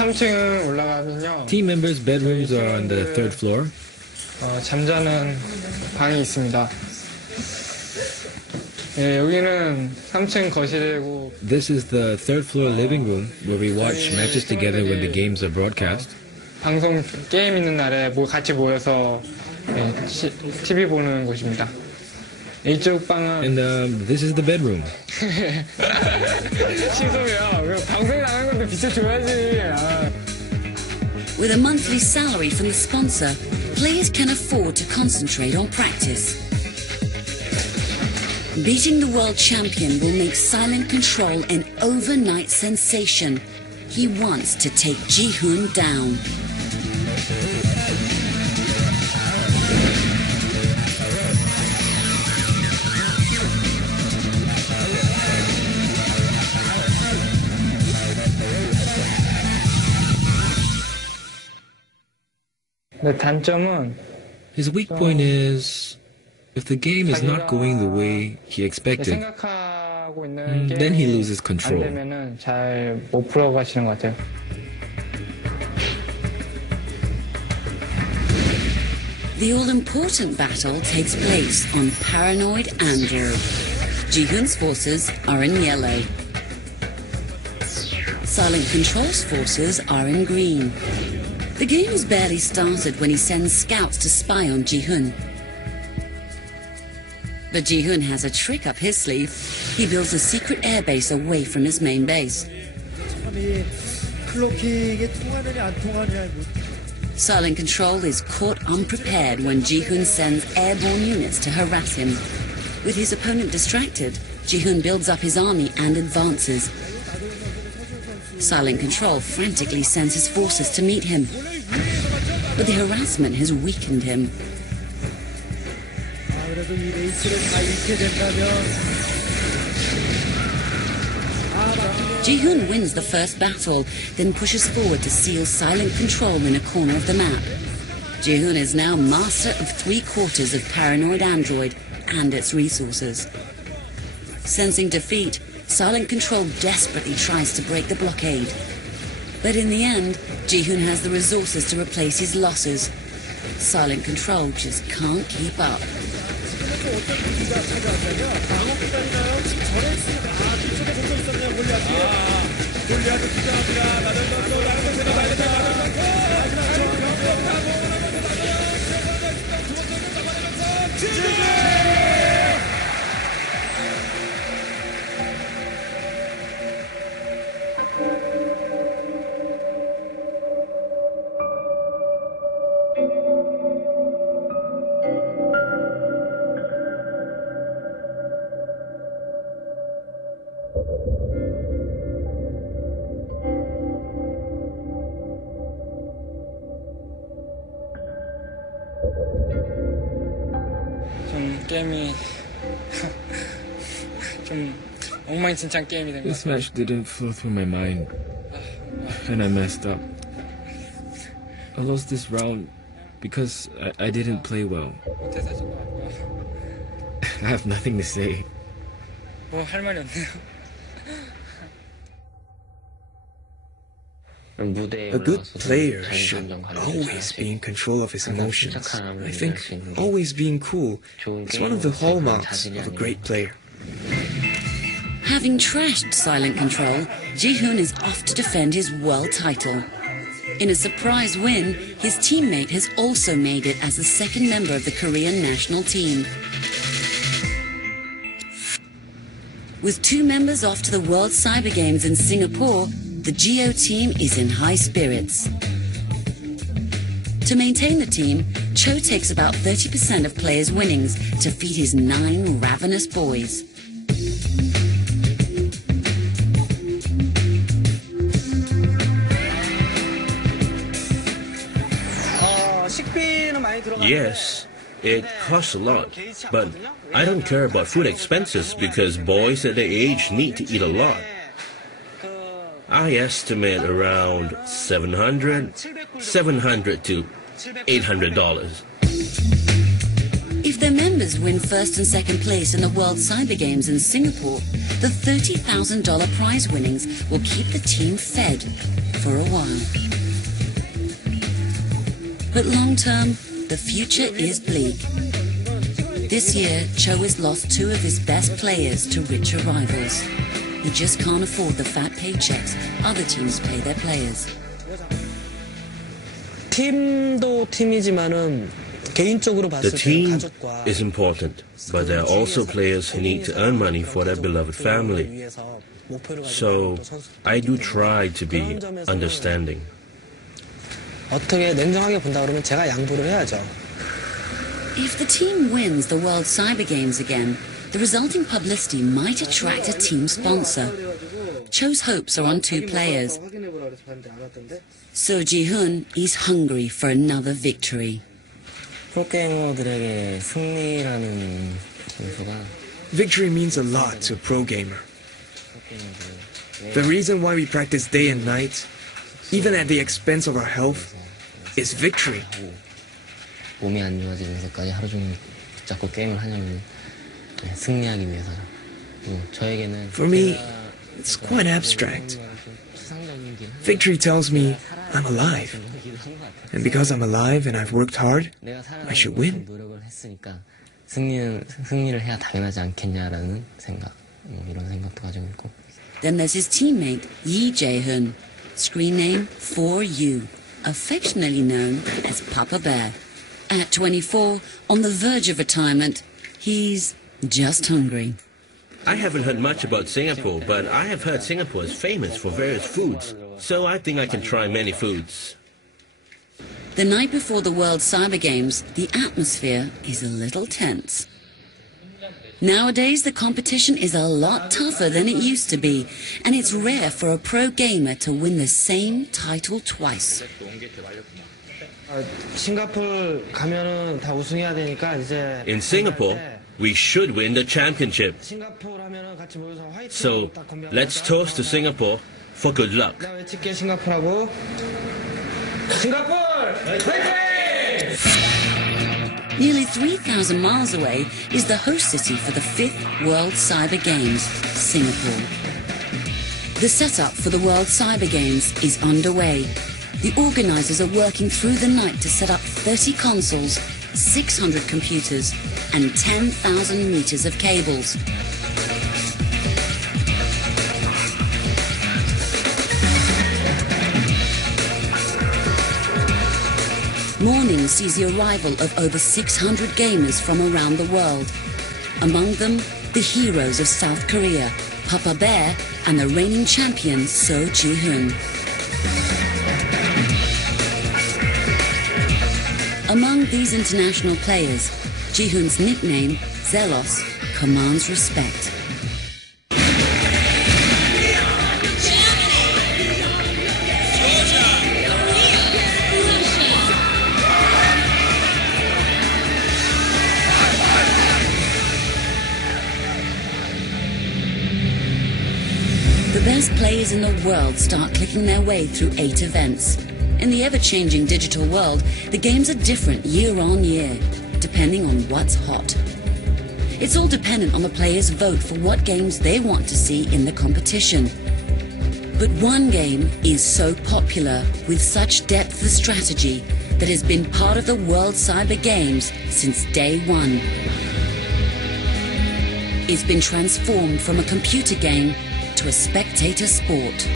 3층 올라가면요. Team members' bedrooms are on the third floor. 잠자는 방이 있습니다. 네, 여기는 3층 거실이고. This is the third floor living room where we watch matches together when the games are broadcast. 방송 게임 있는 날에 같이 모여서 TV 보는 곳입니다. 이쪽 방은 And this is the bedroom. 시소야. 방송에 나가는 건데 비춰줘야지. With a monthly salary from the sponsor, players can afford to concentrate on practice. Beating the world champion will make Silent Control an overnight sensation. He wants to take Ji-hoon down. 단점은 His weak point is if the game is not going the way he expected, 생각하고 있는 then he 게임이 loses 안 control. 되면은 잘 못 풀어가시는 것 같아요. The all-important battle takes place on Paranoid Android. Ji-hoon's forces are in yellow. Silent Control's forces are in green. The game has barely started when he sends scouts to spy on Ji-hoon. But Ji-hoon has a trick up his sleeve. He builds a secret airbase away from his main base. Silent Control is caught unprepared when Ji-hoon sends airborne units to harass him. With his opponent distracted, Ji-hoon builds up his army and advances. Silent Control frantically sends his forces to meet him, but the harassment has weakened him. Ji-hoon wins the first battle, then pushes forward to seal Silent Control in a corner of the map. Ji-hoon is now master of 3/4 of Paranoid Android and its resources. Sensing defeat, Silent Control desperately tries to break the blockade. But in the end, Ji-hoon has the resources to replace his losses. Silent Control just can't keep up. 게임이 좀 엉망진창 게임이 된 것 This 같아요. match didn't flow through my mind, and I messed up. I lost this round because I didn't play well. 못해서 지금 I have nothing to say. 뭐할 말이 없네요. A good player should always be in control of his emotions. I think always being cool is one of the hallmarks of a great player. Having trashed Silent Control, Ji-hoon is off to defend his world title. In a surprise win, his teammate has also made it as the second member of the Korean national team. With 2 members off to the World Cyber Games in Singapore, the Geo team is in high spirits. To maintain the team, Cho takes about 30% of players' winnings to feed his 9 ravenous boys. Yes, it costs a lot, but I don't care about food expenses because boys at their age need to eat a lot. I estimate around $700 to $800. If their members win first and second place in the World Cyber Games in Singapore, the $30,000 prize winnings will keep the team fed for for a while. But long term, the future is bleak. This year, Cho has lost two of his best players to richer rivals. He just can't afford the fat paychecks other teams pay their players. 팀도 팀이지만은 개인적으로 The 봤을 때 team 가족과 is important, but there are also players who need to earn money for their beloved family. 위해서 목표를 가지고 So 또 선수 I do try to be understanding. 어떻게 냉정하게 본다 그러면 제가 양보를 해야죠. If the team wins the World Cyber Games again, the resulting publicity might attract a team sponsor. Cho's hopes are on two players. So Ji-hoon is hungry for another victory. 프로게이머들에게 승리라는 요소가 Victory means a lot to a pro gamer. The reason why we practice day and night, even at the expense of our health, is victory. 몸이 안 좋아지면서까지 하루 종일 붙잡고 게임을 하냐면 승리하기 위해서죠. 저에게는 For me, it's quite abstract. Victory tells me I'm alive. And because I'm alive and I've worked hard, I should win. 노력을 했으니까 승리를 해야 당연하지 않겠냐라는 생각, 이런 생각도 가지고 있고. Then there's his teammate, Yi Jae-hoon, screen name 4U, affectionately known as Papa Bear. At 24, on the verge of retirement, he's just hungry. I haven't heard much about Singapore, but I have heard Singapore is famous for various foods, so I think I can try many foods. The night before the World Cyber Games, the atmosphere is a little tense. Nowadays, the competition is a lot tougher than it used to be, and it's rare for a pro gamer to win the same title twice. 싱가포르 가면은 다 우승해야 되니까 이제 In Singapore, we should win the championship. 싱가포르 하면은 같이 모여서 화이팅. So let's toast to Singapore for good luck. 내가 외칠게 싱가포르하고 싱가포르 화이팅! Nearly 3,000 miles away is the host city for the 5th World Cyber Games, Singapore. The setup for the World Cyber Games is underway. The organizers are working through the night to set up 30 consoles, 600 computers, and 10,000 meters of cables. Morning sees the arrival of over 600 gamers from around the world. Among them, the heroes of South Korea, Papa Bear, and the reigning champion, So Ji-hoon. Among these international players, Ji-hoon's nickname, Zelos, commands respect. The best players in the world start clicking their way through 8 events. In the ever-changing digital world, the games are different year on year, depending on what's hot. It's all dependent on the players' vote for what games they want to see in the competition. But one game is so popular, with such depth of strategy, that has been part of the World Cyber Games since day one. It's been transformed from a computer game to a spectator sport.